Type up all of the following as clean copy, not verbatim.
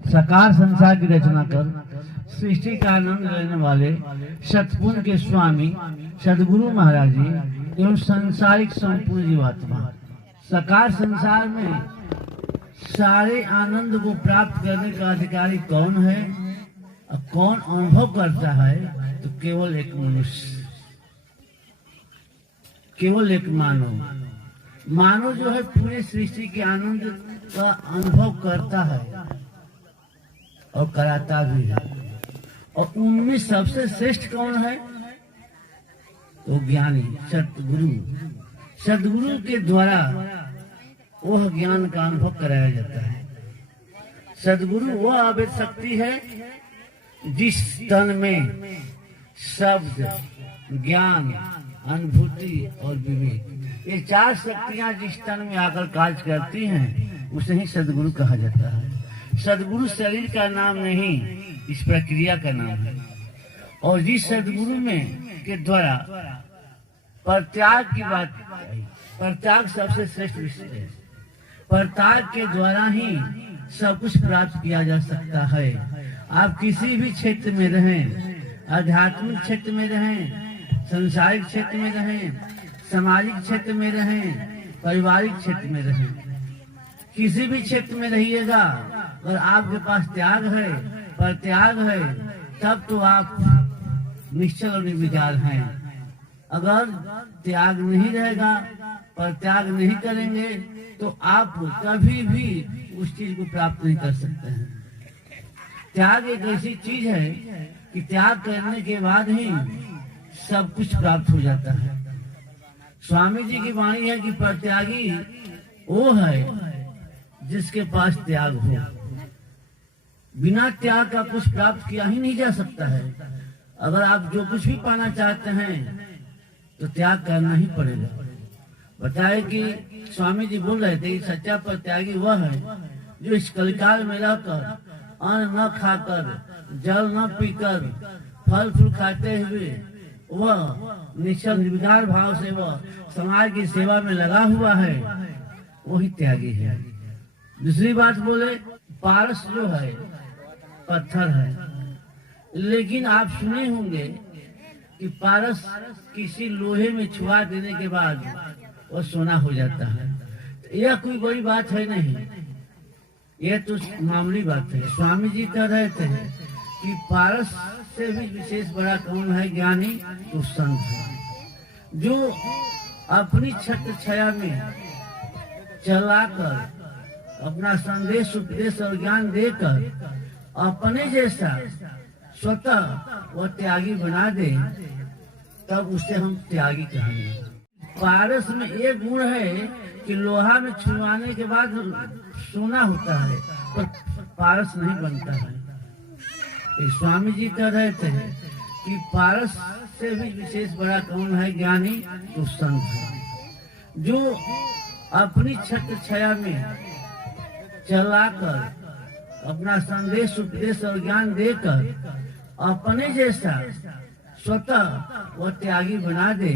साकार संसार की रचना कर सृष्टि का आनंद लेने वाले सतपुंज के स्वामी सदगुरु महाराज जी एवं संसारिक संपूर्ण जीवात्मा साकार संसार में सारे आनंद को प्राप्त करने का अधिकारी कौन है और कौन अनुभव करता है? तो केवल एक मनुष्य, केवल एक मानव जो है पूरे सृष्टि के आनंद का अनुभव करता है और कराता भी है। और उनमें सबसे श्रेष्ठ कौन है? तो ज्ञानी सदगुरु के द्वारा वह ज्ञान का अनुभव कराया जाता है। सदगुरु वह अवैध शक्ति है जिस तन में शब्द, ज्ञान, अनुभूति और विवेक, ये चार शक्तियां जिस तन में आकर कार्य करती हैं उसे ही सदगुरु कहा जाता है। सदगुरु शरीर का नाम नहीं, इस प्रक्रिया का नाम है। और जिस सदगुरु में के द्वारा परित्याग की बात, परित्याग सबसे श्रेष्ठ विषय है। परित्याग के द्वारा ही सब कुछ प्राप्त किया जा सकता है। आप किसी भी क्षेत्र में रहें, आध्यात्मिक क्षेत्र में रहें, संसारिक क्षेत्र में रहें, सामाजिक क्षेत्र में रहें, पारिवारिक क्षेत्र में रहें, किसी भी क्षेत्र में रहिएगा, अगर आपके पास त्याग है, परित्याग है, तब तो आप निश्चल और निर्विकार हैं। अगर त्याग नहीं रहेगा, परित्याग नहीं करेंगे, तो आप कभी भी उस चीज को प्राप्त नहीं कर सकते हैं। त्याग एक ऐसी चीज है कि त्याग करने के बाद ही सब कुछ प्राप्त हो जाता है। स्वामी जी की वाणी है कि परित्यागी वो है जिसके पास त्याग हो। बिना त्याग का कुछ प्राप्त किया ही नहीं जा सकता है। अगर आप जो कुछ भी पाना चाहते हैं तो त्याग करना ही पड़ेगा। बताए कि स्वामी जी बोल रहे थे, सच्चा परित्यागी वह है जो इस कलिकाल में रहकर अन्न न खाकर, जल न पीकर, फल फूल खाते हुए वह निश्चल निर्विकार भाव से वह समाज की सेवा में लगा हुआ है, वही त्यागी है। दूसरी बात बोले, पारस जो है पत्थर है, लेकिन आप सुने होंगे कि पारस किसी लोहे में छुआ देने के बाद वो सोना हो जाता है। यह कोई बड़ी बात है नहीं, यह तो मामूली बात है। स्वामी जी कह रहे थे कि पारस से भी विशेष बड़ा कौन है? ज्ञानी तो संत है, जो अपनी छत्र छाया में चलाकर अपना संदेश, उपदेश और ज्ञान देकर अपने जैसा स्वतः वह त्यागी बना दे, तब उसे हम त्यागी कहेंगे। पारस में एक गुण है कि लोहा में छुआने के बाद सोना होता है, पर पारस नहीं बनता है। स्वामी जी कह रहे थे कि पारस से भी विशेष बड़ा कौन है? ज्ञानी तो संत है, जो अपनी छत्र छाया में चलाकर अपना संदेश, उपदेश और ज्ञान देकर अपने जैसा स्वतः वह त्यागी बना दे,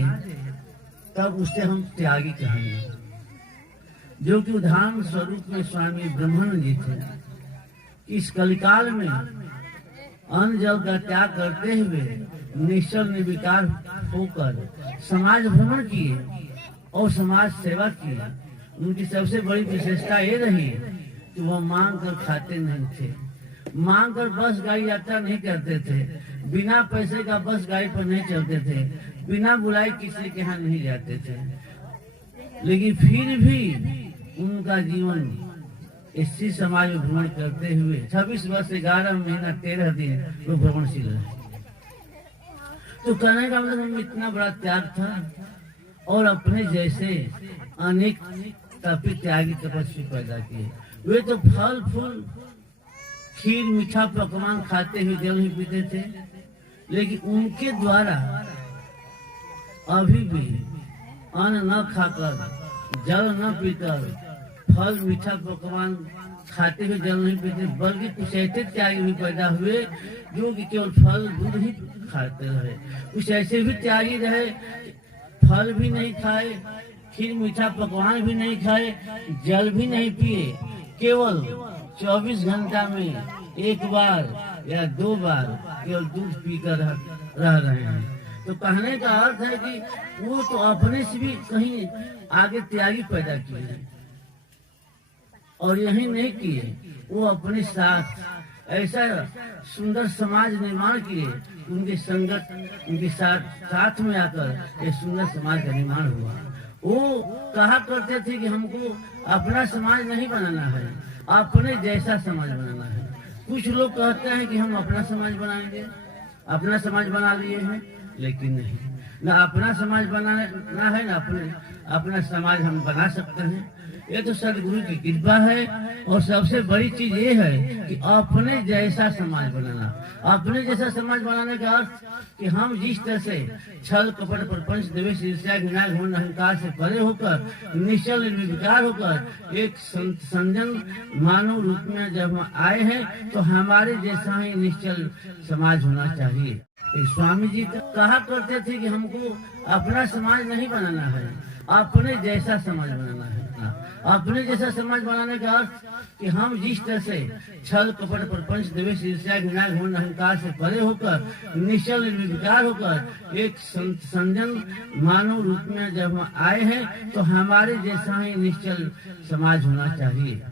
तब उसे हम त्यागी कहेंगे। जो कि उदाहरण स्वरूप में स्वामी ब्रह्मानंद जी थे। इस कलिकाल में अन्न जल का त्याग करते हुए निश्चल निर्विकार होकर समाज भ्रमण किए और समाज सेवा की। उनकी सबसे बड़ी विशेषता ये रही कि वह मांग कर खाते नहीं थे, मांग कर बस गाड़ी यात्रा नहीं करते थे, बिना पैसे का बस गाड़ी पर नहीं चलते थे, बिना बुलाए किसी के यहाँ नहीं जाते थे। लेकिन फिर भी उनका जीवन इसी समाज में भ्रमण करते हुए 26 वर्ष 11 महीना 13 दिन वो भ्रमणशील है। तो कहने का मतलब उनमें इतना बड़ा त्याग था। और अपने जैसे अनेक तपी त्यागी तपस्वी पैदा किए। वे तो फल फूल, खीर, मीठा पकवान खाते हुए जल ही पीते थे, लेकिन उनके द्वारा अभी भी अन्न न खाकर, जल न पीकर, फल मीठा पकवान खाते हुए जल नहीं पीते, बल्कि कुछ ऐसे त्यागी भी पैदा हुए जो कि केवल फल दूध ही खाते रहे। कुछ ऐसे भी त्यागी रहे, फल भी नहीं खाए, खीर मीठा पकवान भी नहीं खाए, जल भी नहीं पिए, केवल 24 घंटा में एक बार या 2 बार केवल दूध पीकर रह रहे हैं। तो कहने का अर्थ है कि वो तो अपने से भी कहीं आगे त्यागी पैदा किए हैं और यही नहीं किए, वो अपने साथ ऐसा सुंदर समाज निर्माण किए, उनकी संगत उनके साथ में आकर एक सुंदर समाज का निर्माण हुआ। वो कहा करते थे कि हमको अपना समाज नहीं बनाना है, अपने जैसा समाज बनाना है। कुछ लोग कहते हैं कि हम अपना समाज बनाएंगे, अपना समाज बना लिए हैं, लेकिन नहीं, ना अपना समाज बनाना है, ना अपना समाज हम बना सकते हैं। ये तो सदगुरु की कृपा है। और सबसे बड़ी चीज ये है कि अपने जैसा समाज बनाना। अपने जैसा समाज बनाने का अर्थ कि हम जिस तरह से छल कपट प्रपंच द्वेष ईर्ष्या घृणा घमंड अहंकार से परे होकर निश्चल निर्विकार होकर एक संजन मानव रूप में जब हम आए हैं, तो हमारे जैसा ही निश्चल समाज होना चाहिए। स्वामी जी कहा करते थे कि हमको अपना समाज नहीं बनाना है, अपने जैसा समाज बनाना है। अपने जैसा समाज बनाने का अर्थ कि हम जिस तरह से छल कपट प्रपंच द्वेष ईर्ष्या घृणा घमंड अहंकार से परे होकर निश्चल निर्विकार होकर एक संजन मानव रूप में जब हम आए हैं, तो हमारे जैसा ही निश्चल समाज होना चाहिए।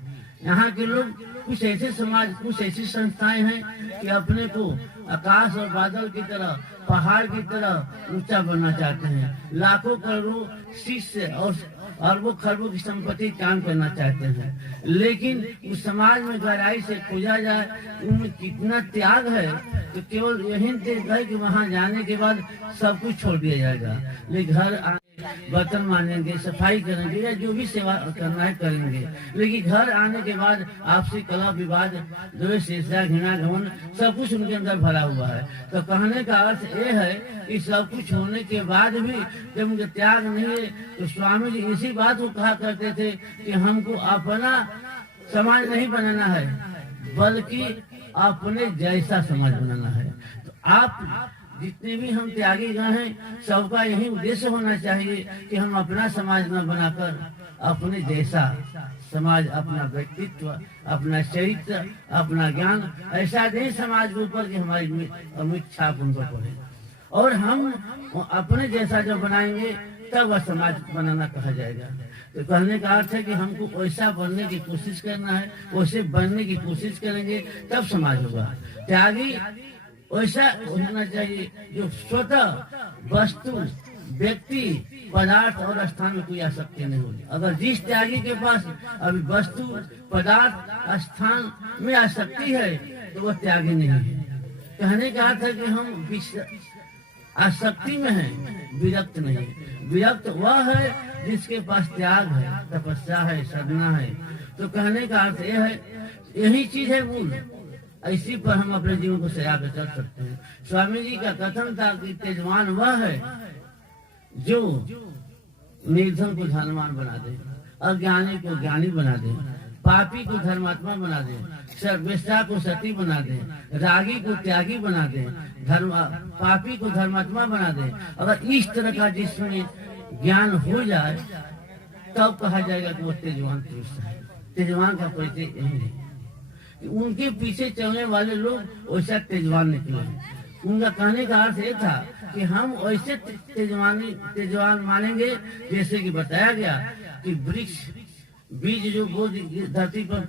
यहाँ के लोग कुछ ऐसे समाज, कुछ ऐसी संस्थाएं हैं कि अपने को आकाश और बादल की तरह, पहाड़ की तरह ऊंचा बनना चाहते हैं। लाखों करोड़ों शिष्य और अरबों खरबों की संपत्ति काम करना चाहते हैं, लेकिन उस समाज में गहराई से खोजा जाए उनमें कितना त्याग है, तो केवल यही देख है कि वहाँ जाने के बाद सब कुछ छोड़ दिया जाएगा। लेकिन घर बर्तन मानेंगे, सफाई करेंगे या जो भी सेवा करना है करेंगे, लेकिन घर आने के बाद आपसी कलह विवाद द्वेष ईर्ष्या घृणा घमंड सब कुछ उनके अंदर भरा हुआ है। तो कहने का अर्थ ये है कि सब कुछ होने के बाद भी जब उनके त्याग नहीं है, तो स्वामी जी इसी बात को कहा करते थे कि हमको अपना समाज नहीं बनाना है, बल्कि अपने जैसा समाज बनाना है। तो आप जितने भी हम त्यागी गए हैं, सबका यही उद्देश्य होना चाहिए कि हम अपना समाज न बनाकर अपने जैसा समाज, अपना व्यक्तित्व, अपना चरित्र, अपना ज्ञान ऐसा दें समाज के ऊपर कि हमारी अमिट छाप उन पर पड़े। और हम अपने जैसा जब बनाएंगे तब वह समाज बनाना कहा जाएगा। तो कहने का अर्थ है कि हमको वैसा बनने की कोशिश करना है, वैसे बनने की कोशिश करेंगे तब समाज होगा। त्यागी वैसा होना चाहिए जो स्वतः वस्तु, व्यक्ति, पदार्थ और स्थान में कोई आसक्ति नहीं होगी। अगर जिस त्यागी के पास अभी वस्तु, पदार्थ, स्थान में आसक्ति है, तो वह त्यागी नहीं है। कहने का अर्थ है कि हम आसक्ति में है, विरक्त नहीं। विरक्त वह है जिसके पास त्याग है, तपस्या है, साधना है। तो कहने का अर्थ यह है, यही चीज है मूल। इसी पर हम अपने जीवन को सजा कर चल सकते हैं। स्वामी जी का कथन था कि तेजवान वह है जो निर्धन को धनवान बना दे, अज्ञानी को ज्ञानी बना दे, पापी को धर्मात्मा बना दे, सर्वेश्वरा को सती बना दे, रागी को त्यागी बना दे, पापी को धर्मात्मा बना दे। अगर इस तरह का जिसमें ज्ञान हो जाए तब कहा जाएगा कि वो तेजवान पुरुष है। तेजवान का परिचय यही है। उनके पीछे चलने वाले लोग वैसा तेजवान निकले। उनका कहने का अर्थ ये था कि हम ऐसे तेजवान मानेंगे, जैसे कि बताया गया कि वृक्ष बीज जो बोझ धरती पर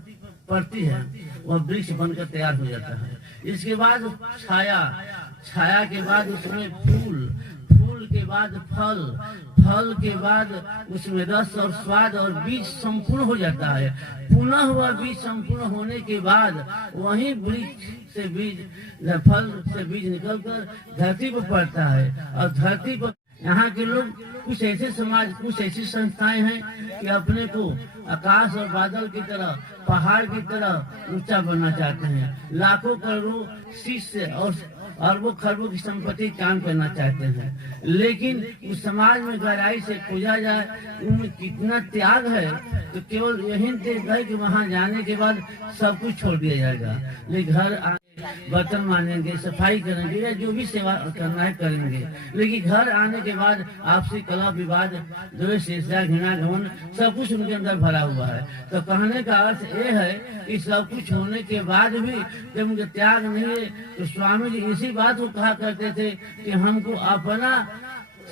पड़ती है वह वृक्ष बनकर तैयार हो जाता है। इसके बाद छाया, छाया के बाद उसमें फूल, फूल के बाद फल, फल के बाद उसमें रस और स्वाद और बीज संपूर्ण हो जाता है। पुनः वह बीज संपूर्ण होने के बाद वही वृक्ष से बीज, फल से बीज निकलकर धरती पर पड़ता है। और धरती पर यहाँ के लोग कुछ ऐसे समाज, कुछ ऐसी संस्थाएं हैं कि अपने को आकाश और बादल की तरह, पहाड़ की तरह ऊंचा बनना चाहते हैं। लाखों करोड़ों शिष्य और अरबों खरबों की संपत्ति काम करना चाहते हैं, लेकिन उस समाज में गहराई से खोजा जाए उनमें कितना त्याग है, तो केवल यही देख है कि वहाँ जाने के बाद सब कुछ छोड़ दिया जाएगा। लेकिन घर बर्तन मांजेंगे, सफाई करेंगे या जो भी सेवा करना है करेंगे। लेकिन घर आने के बाद आपसी कलह विवाद, द्वेष, ईर्ष्या, घृणा, घमंड सब कुछ उनके अंदर भरा हुआ है। तो कहने का अर्थ ये है कि सब कुछ होने के बाद भी जब उनके त्याग नहीं है, तो स्वामी जी इसी बात को कहा करते थे कि हमको अपना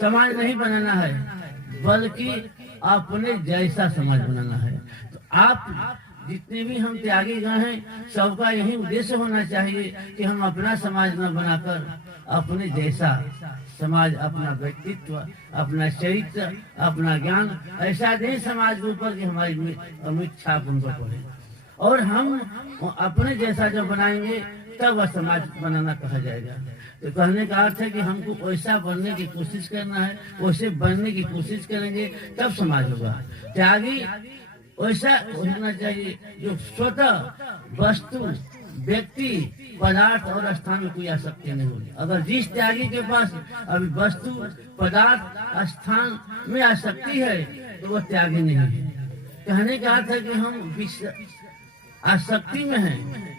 समाज नहीं बनाना है, बल्कि अपने जैसा समाज बनाना है। तो आप जितने भी हम त्यागी गए हैं, सबका यही उद्देश्य होना चाहिए कि हम अपना समाज न बनाकर अपने जैसा समाज, अपना व्यक्तित्व, अपना चरित्र, अपना ज्ञान ऐसा दें समाज के ऊपर कि हमारी अमिट छाप उन पर पड़े। और हम अपने जैसा जब बनाएंगे तब वह समाज बनाना कहा जाएगा। तो कहने का अर्थ है कि हमको वैसा बनने की कोशिश करना है, वैसे बनने की कोशिश करेंगे तब समाज होगा। त्यागी वैसा होना चाहिए जो स्वतः वस्तु, व्यक्ति, पदार्थ और स्थान में कोई आसक्ति नहीं होगी। अगर जिस त्यागी के पास अभी वस्तु, पदार्थ, स्थान में आसक्ति है तो वह त्यागी नहीं है। कहने का अर्थ है कि हम आसक्ति में है,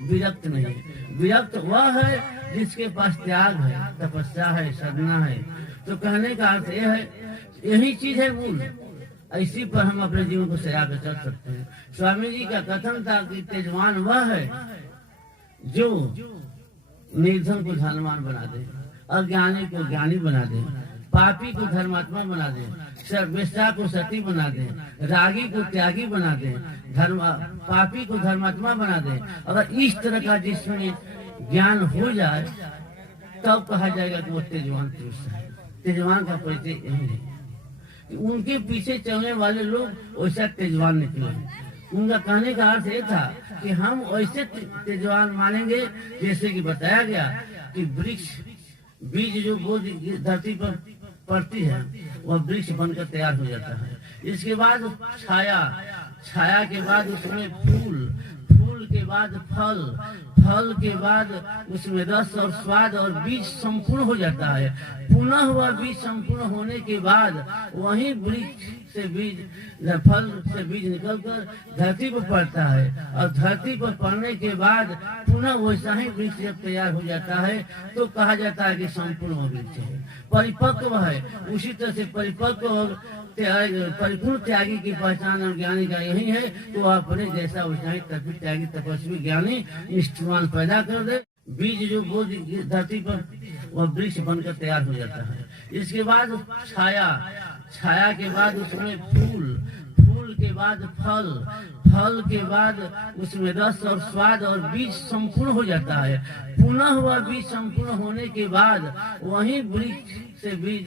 विरक्त नहीं है। विरक्त वह है जिसके पास त्याग है, तपस्या है, साधना है। तो कहने का अर्थ यह है, यही चीज है मूल। इसी पर हम अपने जीवन को सजा कर चल सकते हैं। स्वामी जी का कथन था कि तेजवान वह है जो निर्धन को धनवान बना दे, अज्ञानी को ज्ञानी बना दे, पापी को धर्मात्मा बना दे, सर्वेश्वरा को सती बना दे, रागी को त्यागी बना दे, पापी को धर्मात्मा बना दे। अगर इस तरह का जिसमें ज्ञान हो जाए तब कहा जाएगा कि वो तेजवान पुरुष है। तेजवान का परिचय यही है कि उनके पीछे चलने वाले लोग वैसा तेजवान निकले। उनका कहने का अर्थ ये था कि हम ऐसे तेजवान मानेंगे जैसे कि बताया गया कि वृक्ष बीज जो बोध धरती पर पड़ती है वह वृक्ष बनकर तैयार हो जाता है। इसके बाद छाया, छाया के बाद उसमें फूल, फूल के बाद फल, फल के बाद उसमें रस और स्वाद और बीज संपूर्ण हो जाता है। पुनः वह बीज संपूर्ण होने के बाद वही वृक्ष से बीज, फल से बीज निकलकर धरती पर पड़ता है और धरती पर पड़ने के बाद पुनः वैसा ही वृक्ष जब तैयार हो जाता है तो कहा जाता है कि संपूर्ण वृक्ष है, परिपक्व है। उसी तरह से परिपक्व और परिपूर्ण त्यागी की पहचान और ज्ञानी का यही है तो वह अपने जैसा वैसा त्यागी, तपस्वी, ज्ञानी, निष्ठावान पैदा कर दे। बीज जो बोध धरती पर वह वृक्ष बनकर तैयार हो जाता है। इसके बाद छाया, छाया के बाद उसमें फूल, फूल के बाद फल, फल के बाद उसमें रस और स्वाद और बीज संपूर्ण हो जाता है। पुनः वह बीज संपूर्ण होने के बाद वही वृक्ष से बीज,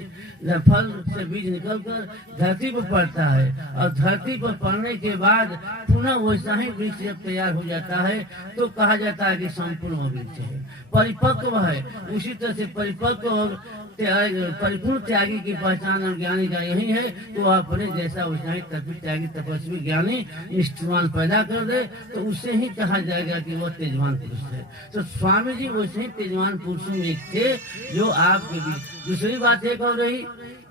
फल से बीज निकलकर धरती पर पड़ता है और धरती पर पड़ने के बाद पुनः वैसा ही वृक्ष जब तैयार हो जाता है तो कहा जाता है कि संपूर्ण वृक्ष है, परिपक्व है। उसी तरह से परिपक्व और परिपूर्ण त्यागी की पहचान और ज्ञानी का यही है तो वह अपने जैसा वैसा ही त्यागी, तपस्वी, ज्ञानी, निष्ठावान पैदा कर दे तो उससे ही कहा जाएगा कि वह तेजवान पुरुष है। तो स्वामी जी वैसे ही तेजवान पुरुषों में थे जो आपके बीच। दूसरी बात एक और रही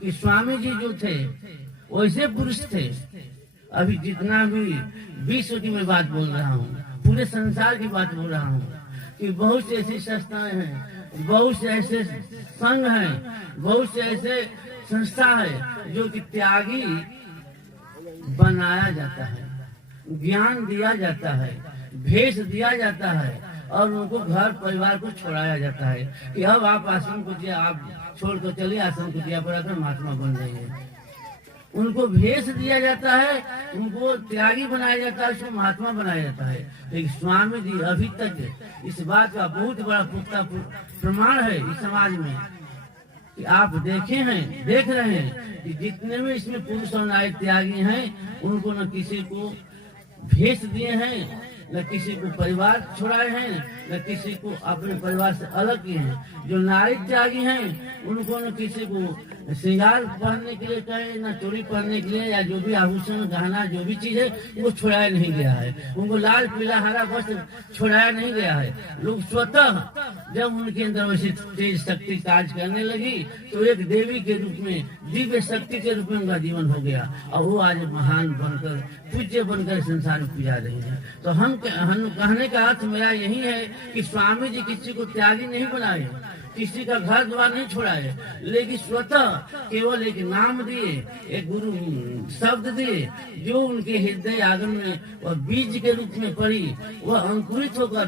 कि स्वामी जी जो थे वैसे पुरुष थे। अभी जितना भी विश्व की मैं बात बोल रहा हूँ, पूरे संसार की बात बोल रहा हूँ कि बहुत सी ऐसी संस्थाएं हैं, बहुत से ऐसे संघ हैं, बहुत से ऐसे संस्था है जो कि त्यागी बनाया जाता है, ज्ञान दिया जाता है, भेष दिया जाता है और उनको घर परिवार को छोड़ाया जाता है कि अब आप आश्रम को दिया, आप छोड़ कर चलिए आश्रम को दिया पड़ा कर महात्मा बन जाइए। उनको भेष दिया जाता है, उनको त्यागी बनाया जाता है, उसको महात्मा बनाया जाता है। लेकिन स्वामी जी अभी तक इस बात का बहुत बड़ा पुख्ता प्रमाण है इस समाज में कि आप देखे हैं, देख रहे हैं कि जितने भी इसमें पुरुष और नारी त्यागी हैं उनको न किसी को भेष दिए हैं, न किसी को परिवार छुड़ाए हैं, न किसी को अपने परिवार से अलग किए हैं। जो नारी त्यागी हैं उनको न किसी को श्रृंगार पहनने के लिए कहे, न चोरी पहनने के लिए या जो भी आभूषण गहना जो भी चीज है वो छुड़ाया नहीं गया है। उनको लाल पीला हरा वस्त्र छुड़ाया नहीं गया है। लोग स्वतः जब उनके अंदर वैसे तेज शक्ति कार्य करने लगी तो एक देवी के रूप में, दिव्य शक्ति के रूप में उनका जीवन हो गया और वो आज महान बनकर, पूज्य बनकर संसार में पूजा रही है। तो हम कहने का अर्थ मेरा यही है कि स्वामी जी किसी को त्यागी नहीं बनाए, किसी का घर द्वार नहीं छोड़ाए, लेकिन स्वतः केवल एक नाम दिए, एक गुरु शब्द दिए, जो उनके हृदय आंगन में वह बीज के रूप में पड़ी, वह अंकुरित होकर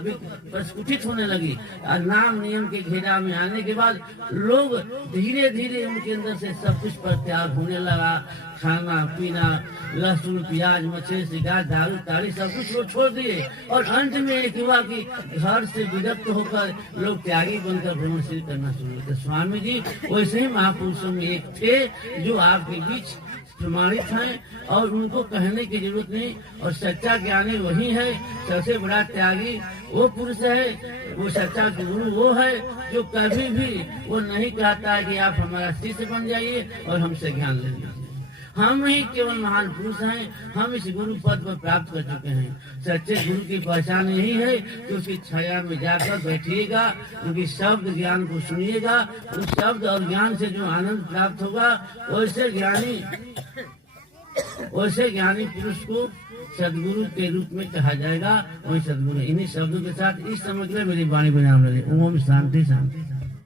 प्रस्फुटित होने लगी। और नाम नियम के घेरा में आने के बाद लोग धीरे धीरे उनके अंदर से सब कुछ परित्याग होने लगा। खाना पीना, लहसुन प्याज मछली शिकार दारू ताड़ी सब कुछ वो छोड़ दिए, और अंत में एक हुआ कि घर से विरक्त होकर लोग त्यागी बनकर भ्रमणशील करना शुरू किया। स्वामी जी वैसे ही महापुरुषों में एक थे जो आपके बीच प्रमाणित हैं, और उनको कहने की जरूरत नहीं। और सच्चा ज्ञानी वही है, सबसे बड़ा त्यागी वो पुरुष है, वो सच्चा गुरु वो है जो कभी भी वो नहीं कहता है कि आप हमारा शिष्य बन जाइए और हमसे ज्ञान ले लीजिए। हम ही केवल महान पुरुष हैं, हम इस गुरु पद पर प्राप्त कर चुके हैं। सच्चे गुरु की पहचान यही है कि उसकी छाया में जाकर बैठिएगा, उनकी शब्द ज्ञान को सुनिएगा, उस शब्द और ज्ञान से जो आनंद प्राप्त होगा, वैसे ज्ञानी पुरुष को सदगुरु के रूप में कहा जाएगा। वही सदगुरु। इन्हीं शब्दों के साथ इस समय मेरी वाणी विराम ले। ओम शांति शांति।